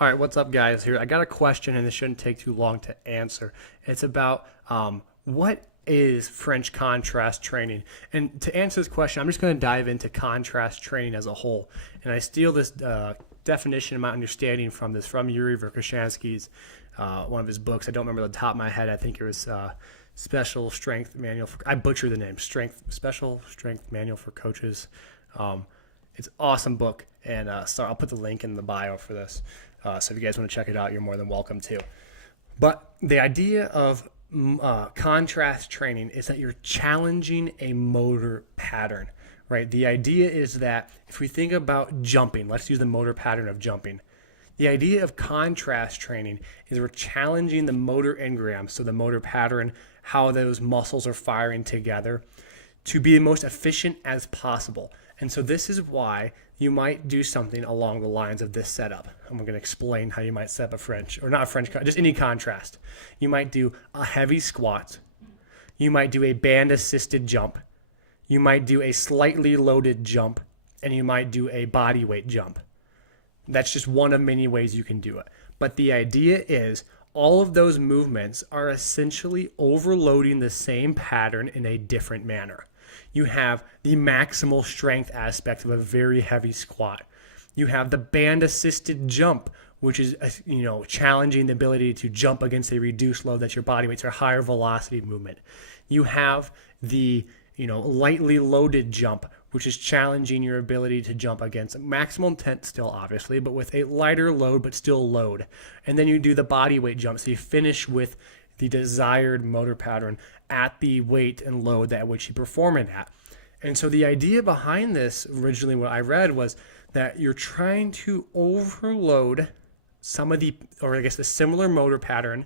All right, what's up, guys? Here, I got a question, and this shouldn't take too long to answer. It's about what is French contrast training? And to answer this question, I'm just going to dive into contrast training as a whole. And I steal this definition of my understanding from Yuri Verkhoshansky's one of his books. I don't remember the top of my head. I think it was Special Strength Manual. I butchered the name. Special Strength Manual for Coaches. It's an awesome book, and so I'll put the link in the bio for this. So if you guys want to check it out, you're more than welcome to. But the idea of contrast training is that you're challenging a motor pattern, right? The idea is that if we think about jumping, let's use the motor pattern of jumping. The idea of contrast training is we're challenging the motor engram, so the motor pattern, how those muscles are firing together, to be the most efficient as possible. And so this is why you might do something along the lines of this setup. I'm going to explain how you might set up a French, or not a French, just any contrast. You might do a heavy squat. You might do a band-assisted jump. You might do a slightly loaded jump. And you might do a body weight jump. That's just one of many ways you can do it. But the idea is all of those movements are essentially overloading the same pattern in a different manner. You have the maximal strength aspect of a very heavy squat. You have the band-assisted jump, which is challenging the ability to jump against a reduced load that's your body weight, or higher velocity movement. You have the lightly loaded jump, which is challenging your ability to jump against maximal intent still, obviously, but with a lighter load, but still load. And then you do the body weight jump, so you finish with the desired motor pattern at the weight and load at which you perform it at. And so the idea behind this, originally what I read, was that you're trying to overload the similar motor pattern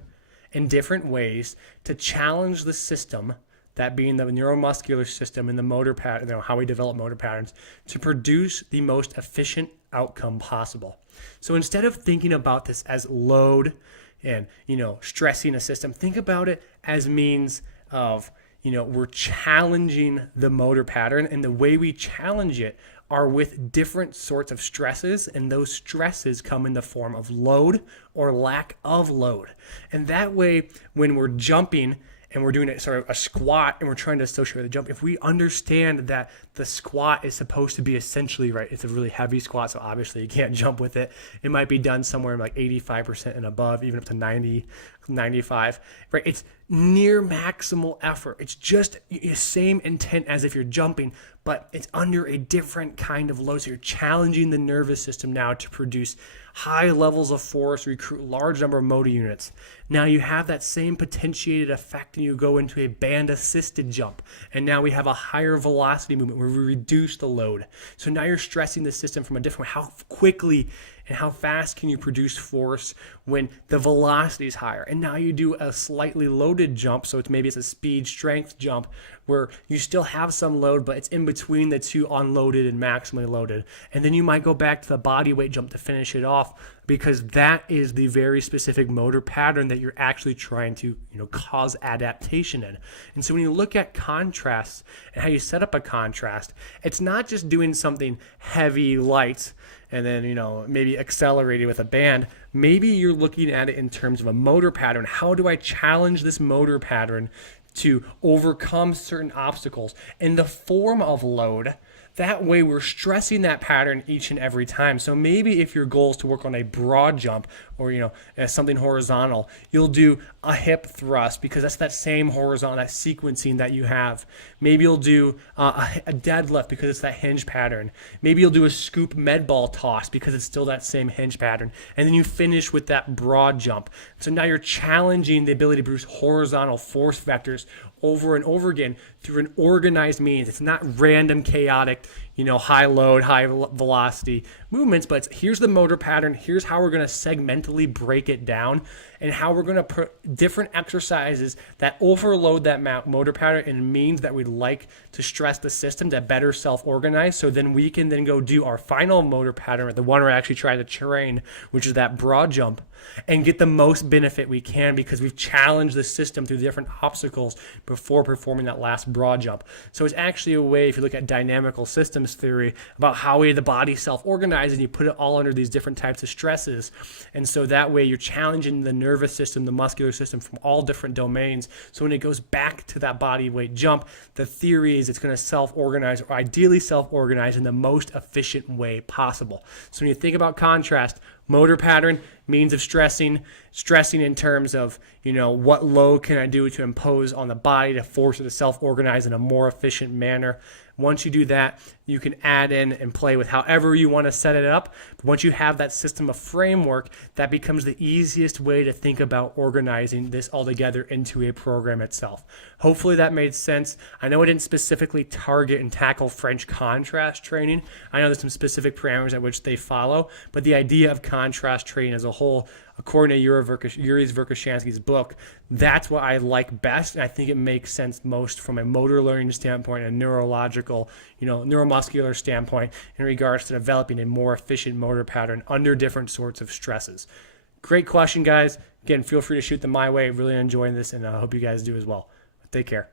in different ways to challenge the system, that being the neuromuscular system and the motor pattern, how we develop motor patterns, to produce the most efficient outcome possible. So instead of thinking about this as load and stressing a system, think about it as means of we're challenging the motor pattern, and the way we challenge it are with different sorts of stresses, and those stresses come in the form of load or lack of load. And that way, when we're jumping and we're doing a squat and we're trying to associate with a jump, if we understand that the squat is supposed to be essentially, right, it's a really heavy squat, so obviously you can't jump with it. It might be done somewhere like 85% and above, even up to 90, 95, right? It's near maximal effort. It's just the same intent as if you're jumping, but it's under a different kind of load. So you're challenging the nervous system now to produce high levels of force, recruit large number of motor units. Now you have that same potentiated effect, and you go into a band-assisted jump, and now we have a higher velocity movement where we reduce the load. So now you're stressing the system from a different way. How quickly and how fast can you produce force when the velocity is higher? And now you do a slightly loaded jump, so maybe it's a speed strength jump where you still have some load, but it's in between the two unloaded and maximally loaded. And then you might go back to the body weight jump to finish it off, because that is the very specific motor pattern that you're actually trying to cause adaptation in. And so when you look at contrasts and how you set up a contrast, it's not just doing something heavy, light, and then maybe accelerated with a band. Maybe you're looking at it in terms of a motor pattern. How do I challenge this motor pattern to overcome certain obstacles in the form of load? That way we're stressing that pattern each and every time. So maybe if your goal is to work on a broad jump or something horizontal, you'll do a hip thrust because that's that same horizontal, that sequencing that you have. Maybe you'll do a deadlift because it's that hinge pattern. Maybe you'll do a scoop med ball toss because it's still that same hinge pattern. And then you finish with that broad jump. So now you're challenging the ability to produce horizontal force vectors over and over again through an organized means. It's not random, chaotic, high load, high velocity movements, but here's the motor pattern. Here's how we're going to segmentally break it down, and how we're going to put different exercises that overload that motor pattern in means that we'd like to stress the system to better self-organize. So then we can then go do our final motor pattern, the one we're actually trying to train, which is that broad jump, and get the most benefit we can because we've challenged the system through different obstacles before performing that last broad jump. So it's actually a way, if you look at dynamical systems, systems theory about how the body self-organizes, and you put it all under these different types of stresses. And so that way you're challenging the nervous system, the muscular system from all different domains. So when it goes back to that body weight jump, the theory is it's going to self-organize, or ideally self-organize in the most efficient way possible. So when you think about contrast, motor pattern, means of stressing in terms of, what load can I do to impose on the body to force it to self-organize in a more efficient manner. Once you do that, you can add in and play with however you want to set it up. But once you have that system of framework, that becomes the easiest way to think about organizing this all together into a program itself. Hopefully that made sense. I know I didn't specifically target and tackle French contrast training. I know there's some specific parameters at which they follow, but the idea of contrast training as a whole, according to Yuri Verkhoshansky's book, that's what I like best, and I think it makes sense most from a motor learning standpoint, a neurological, neuromuscular standpoint in regards to developing a more efficient motor pattern under different sorts of stresses. Great question, guys. Again, feel free to shoot them my way. Really enjoying this, and I hope you guys do as well. Take care.